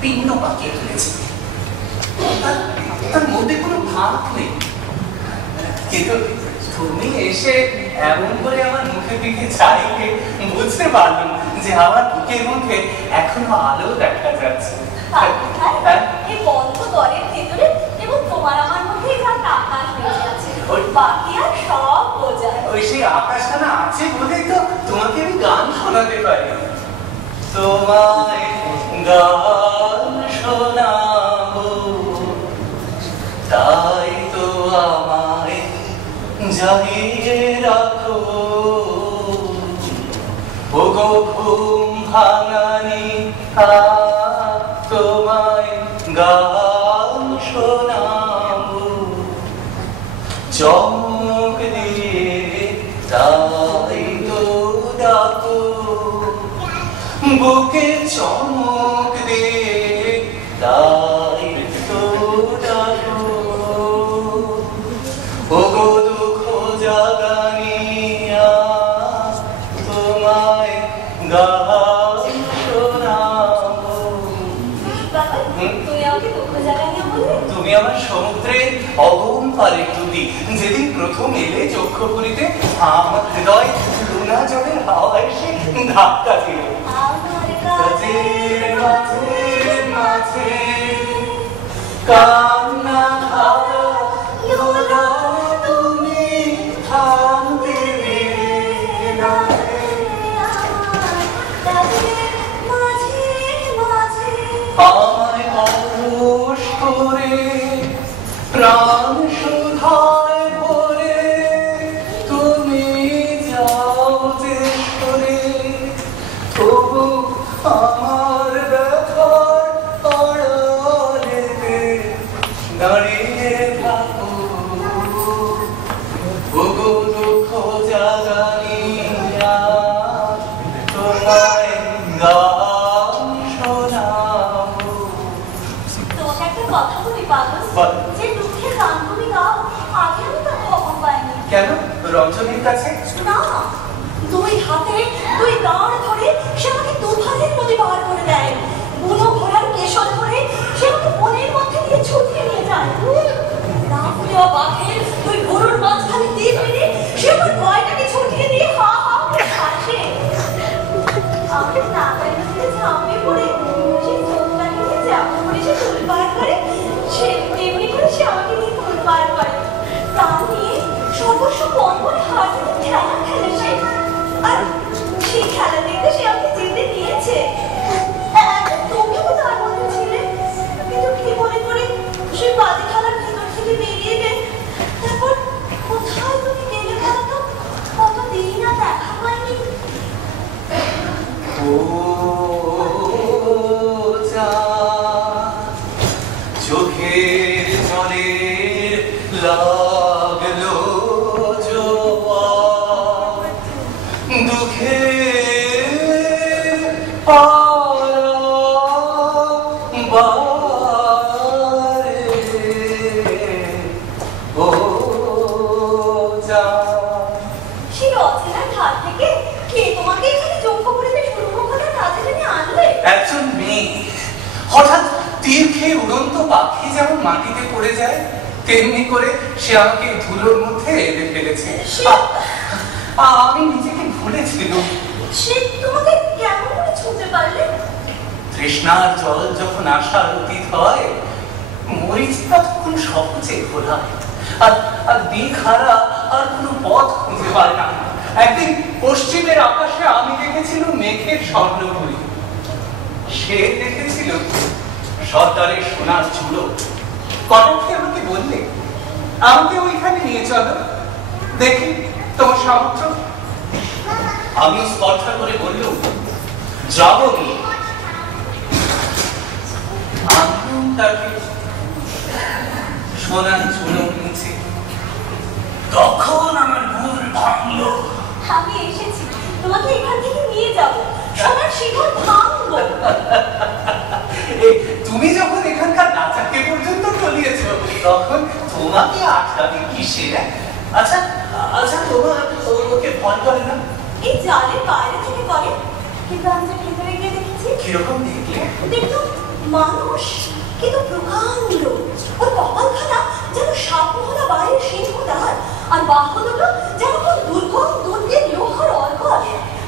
পিণ্ড পাকিয়ে তুলেছে, তার মধ্যে কোনো ভাব নেই। কিন্তু তুমি এসে এমন করে আমার মুখের দিকে চাইলে বুঝতে পারলাম যে আমার বুকের মুখে এখনো আলো দেখা যাচ্ছে। এই বন্ধ দরের ভেতরে এবং তোমার আমার মধ্যে একটা আকাশ বেঁচে আছে, বাকি আর সব বোঝায়। ওই সেই আকাশখানা আছে বলেই তো তোমাকে আমি গান শোনাতে পারি। তোমায় গান শোনাবো, তাই তো আমায় জাগিয়ে রাখো। ওগো ঘুম ভাঙানি তোমায় গান শোনাবো, চমক দিয়ে তাই তো ডাকো, বুকে চমক দিয়ে তাই তো ডাকো। ওগো দুঃখ জাগানিয়া তোমায় গান শোনাবো। তুমি আমার সমুদ্রের অগম পারের দুটি, যেদিন প্রথম এলে চক্ষুপুরীতে আমার হৃদয় লুনা জলের হাওয়া এসে ধাক্কা দিল। কাজের মাঝে মাঝে কান্না হারা লোলা তুমি থামতে না। আমায় অবশ করে প্রাণ সুধায় ভরে তুমি যাও যে সরে, তবু আমার ব্যথার আড়ালেতে দাঁড়িয়ে থাকো। ওগো দুঃখ জাগানিয়া তোমায় গান শোনাবো। তোমাকে একটা কথা বলি পাগল, যে দুঃখের গান তুমি গাও, আগে আমি তো খবর পাইনি। কেন? রঞ্জনীর কাছে না, দুই হাতে দুই দাঁড় ধরে সে আমাকে দুভাগের মধ্যে বার করে দেয়। বুনো ঘোড়ার কেশর ধরে সে আমাকে বনের মধ্যে দিয়ে ছুটিয়ে নিয়ে যায়। রাত দেওয়া বাঘের দুই গরুর মাঝখানে দিয়ে মেরে সে আমার গয়টাকে ছুটিয়ে দিয়ে হা হা করে হাসে। আমাকে না গাইতে ছেড়ে ঝাঁপিয়ে পড়ে সে চোখটাকে নিয়ে যেমন করে সে তোলপাড় করে, সে তেমনি করে সে আমাকে নিয়ে তোলপাড় করে। প্রাণ নিয়ে সর্বস্ব পণ করে হাঁটতে খেলা খেলে সে। আর সেই খেলা দেখতে সে আমাকে জিতে নিয়েছে। তুমিও তো তার মধ্যে ছিলে, কিন্তু কি মনে করে সেই বাজে খেলার ভিতর থেকে বেরিয়ে গে। তারপর কোথায় তুমি গেলে বলো তো? কতদিন আর দেখা পাইনি। ও চোখের জলের লাগলো জোয়ার, দুঃখের পারাবারে। ও সেই অচেনা ঘাট থেকে কে তোমাকে এখানে চক্ষুপুরীতে সুরমুখতার কাজে টেনে আনলে? একজন মেয়ে হঠাৎ তীর খেয়ে উড়ন্ত পাখি যেমন মাটিতে পড়ে যায়, তেমনি করে সে আমাকে ধুলোর মধ্যে এনে ফেলেছে। আমি নিজেকে ভুলেছিলাম। সে তোমাকে কেমন করে ছুঁতে পারলে? তৃষ্ণার জল যখন আসার অতীত হয়, মরিচিকা তখন সহজে ঘোরায়, আর দিঘারা আর কোনো পথ খুঁজে পায় না। একদিন পশ্চিমের আকাশে আমি দেখেছিল মেঘের স্বর্ণপুরী, সে দেখেছিল সর্দারের সোনার চূড়ো। কনককে আমাকে বললে, আমাকে ওইখানে নিয়ে চলো, দেখি তোমার সামর্থ্য। আমি স্পর্ধা করে বললুম, যাবো নিয়ে। আনলুম তাকে সোনার চূড়ো নিচে। তখন আমার ভুল ভাঙলো। আমি এসেছি তোমাকে এখান থেকে নিয়ে যাব, সোনার শিকল ভাঙবো। তুমি যখন এখানকার রাজাকে পর্যন্ত টলিয়েছ, তখন তোমাকে আটকাবে কিসে? আচ্ছা আচ্ছা, তোমার ওকে ভয় করে না? এই জালের বাইরে থেকে করে, কিন্তু আমি যে ভেতরে গিয়ে দেখেছি। কিরকম দেখলে? দেখতো মানুষ কিন্তু প্রকাণ্ড, ওর কপালখানা যেন সাপমোহনা বাড়ির সিংহদ্বার, আর বাহু দুটো যেন কোন দুর্গম দুর্গের লোহার অর্কশ,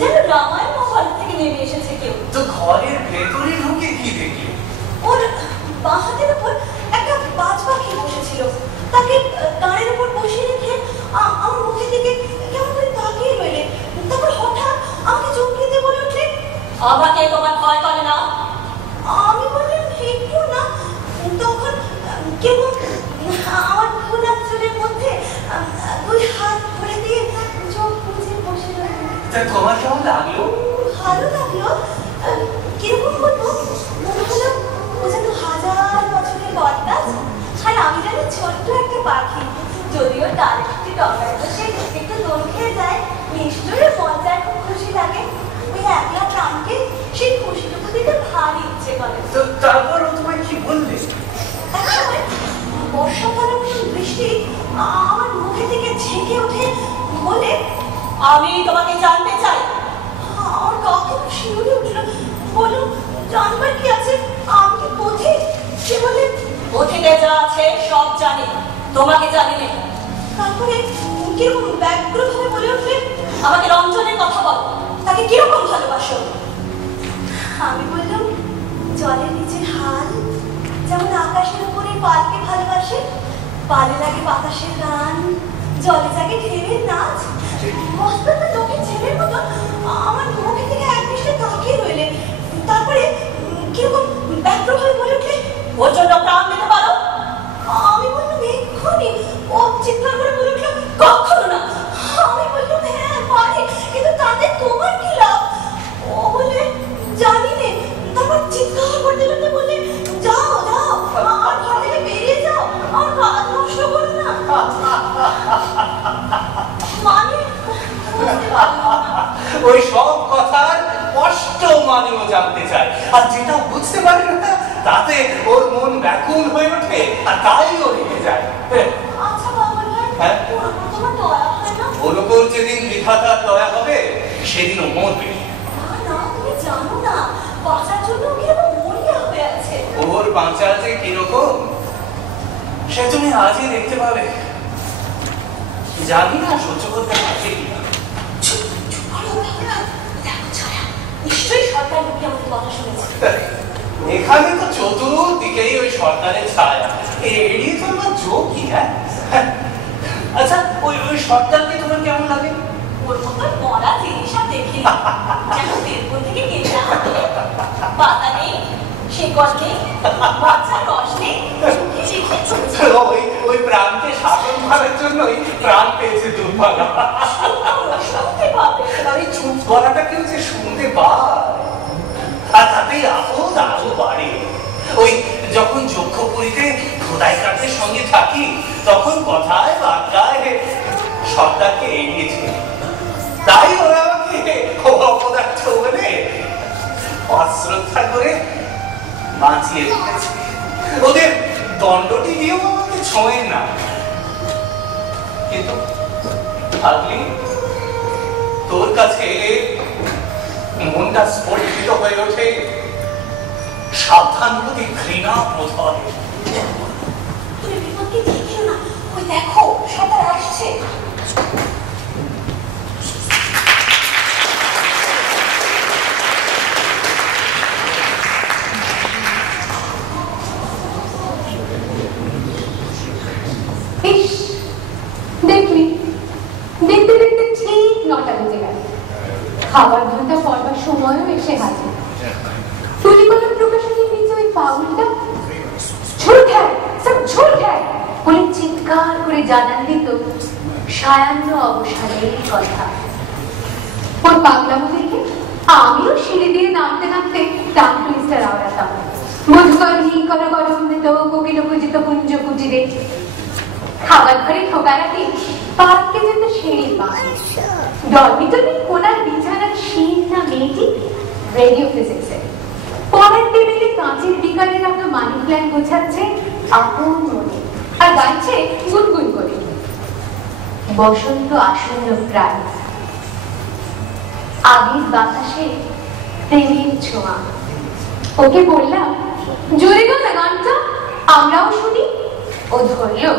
যেন রামায়ণ মহাভারত থেকে নেমে এসেছে কেউ। তো ঘরের ভেতরে ঢুকে কি দেখলে? ওর বাঁ হাতের উপর একটা বাজ পাখি বসেছিল, তাকে দাঁড়ের উপর বসিয়ে রেখে আমার মুখের দিকে কেমন করে তাকিয়ে রইলে। তারপর হঠাৎ আমাকে চমকে দিয়ে বলে উঠলে, আমাকে তোমার ভয় করে না? আমি বললাম একটু না। তখন কেমন আমার খোলা চুলের মধ্যে দুই হাত ভরে দিয়ে চোখ বুঝে বসে রইল। তোমার কেমন লাগলো? ভালো লাগলো। কিরকম বলবো, মনে হলো ও যেন হাজার বছরের বটগাছ, আর আমি যেন ছোট্ট একটা পাখি। যদিও তার একটি ডগায় বসে একটু দোল খেয়ে যায়, নিশ্চয়ই মজার খুব খুশি লাগে। ওই একলা প্রাণকে সেই খুশিটুকু দিতে ভারী ইচ্ছে করে। তো তারপর ও তোমায় কি বললে? একসময় বর্ষাকালের মতন বৃষ্টি আমার মুখে থেকে ঝেঁকে ওঠে, বলে, আমি তোমাকে জানতে চাই। আমার গা কেমন শিউরে উঠলো। বলুন, জানবার কি আছে? আমি কি পথিক? সে বলে, পথিকে যা আছে সব জানি, তোমাকে জানি না। তারপরে কিরকম ব্যগ্রভাবে বলে উঠলে, আমাকে রঞ্জনের কথা বল, তাকে কিরকম ভালোবাসো? আমি বললাম, জলের নিচের হাল যেমন আকাশের উপরে পালকে ভালোবাসে, পালে লাগে বাতাসের গান, জলে জাগে ঢেউয়ের নাচ। মস্ত একটা লোকের ছেলের মতো আমার মুখে থেকে এক দৃষ্টে তাকিয়ে রইলে। তারপরে কিরকম ব্যগ্রভাবে বলে উঠলে, ওর জন্য প্রাণ দিতে পারো? আমি বললাম এক্ষুনি। ও চিৎকার করে বলে উঠলো, কখনো না। আমি বললাম, হ্যাঁ পারি, কিন্তু তাতে তোমার কি লাভ? ও বলে, জানি নে। তারপর চিৎকার করতে করতে বললে, যাও যাও, আমার ঘর থেকে বেরিয়ে যাও, আমার কাজ নষ্ট করো না। মানে ওই সব কথার স্পষ্ট মানেও জানতে চায়, আর যেটা বুঝতে পারে না তাতে ওর মন ব্যাকুল হয়ে ওঠে, আর তাই ও রেগে যায়। আচ্ছা বাবা, হ্যাঁ? তোমার দয়া হয় না? ওর উপর যেদিন বিধাতার দয়া হবে সেদিন ও মরবে। না, তুমি জানো না, বাঁচার জন্য কিরকম মরিয়া হয়ে আছে। ওর বাঁচা যে কিরকম সে তুমি আজই দেখতে পাবে। জানি না সহ্য করতে পারছে কিনা। নিশ্চয়ই সরকার লোককে আমাদের কথা শুনেছে। এখানে তো চতুর্দিকেই ওই সরকারের ছায়া, এড়িয়ে চলবার যোগ কি? হ্যাঁ, আচ্ছা ওই সরকারকে তোমার কেমন লাগে? ওর মতো মরা জিনিস আর দেখিনি, যেন বেরপুর থেকে কেটে আনতে। পাতা নেই, শেকড় নেই, বাচ্চার রস নেই, ওই প্রাণকে শাসন করার জন্যই প্রাণ পেয়েছে দুর্ভাগা। শুনতে পাবে। এই চুপ করাটা কেউ যে শুনতে পায়, আর তাতেই আপদ আরো বাড়ে। ওই যখন যক্ষপুরীতে খোদাই কাঠের সঙ্গে থাকি, তখন কথায় বার্তায় সরকারকে এড়িয়েছে, তাই ওরা আমাকে অপদার্থ বলে অশ্রদ্ধা করে বাঁচিয়ে রেখেছে। ওদের দণ্ডটি দিয়েও আমাকে ছোঁয় না। কিন্তু থাকলে তোর কাছে এলে মনটা স্ফটিত হয়ে ওঠে, সাবধান প্রতি ঘৃণা বোধ হয়। তুমি বিপদকে দেখিও না, ওই দেখো সরকার আসছে। দেখলি, দেখতে দেখতে ঠিক 9টা বেজে গেল। খাবার ঘন্টা পড়বার সময়ও এসে হাজির। টুলিকলার প্রকাশনীর নিচে ওই পাউলটা ঝুট হ্যায়, সব ঝুট হ্যায় বলে চিৎকার করে জানান দিত সায়ান্ন অবসানের কথা। ওর পাগলামো দেখে আমিও সিঁড়ি দিয়ে নামতে নামতে টাং টুইস্টার আওড়াতাম। মধুকর হিকর গরম দিত কোকিল পূজিত কুঞ্জ কুটিরে। খাবার ঘরে ঢোকার আগে পার্কে যেত সিঁড়ির পাশ। ডরমিটরির কোনার বিছানার শীর্ণা মেয়েটি রেডিও ফিজিক্সে। পরের টেবিলে কাঁচের বিকারে রাখা মানি প্ল্যান্ট গোছাচ্ছে আপন মনে, আর গাইছে গুনগুন করে। বসন্ত আসন্ন প্রায়, আগের বাতাসে প্রেমের ছোঁয়া। ওকে বললাম, জোরে গাও না গানটা, আমরাও শুনি। ও ধরলো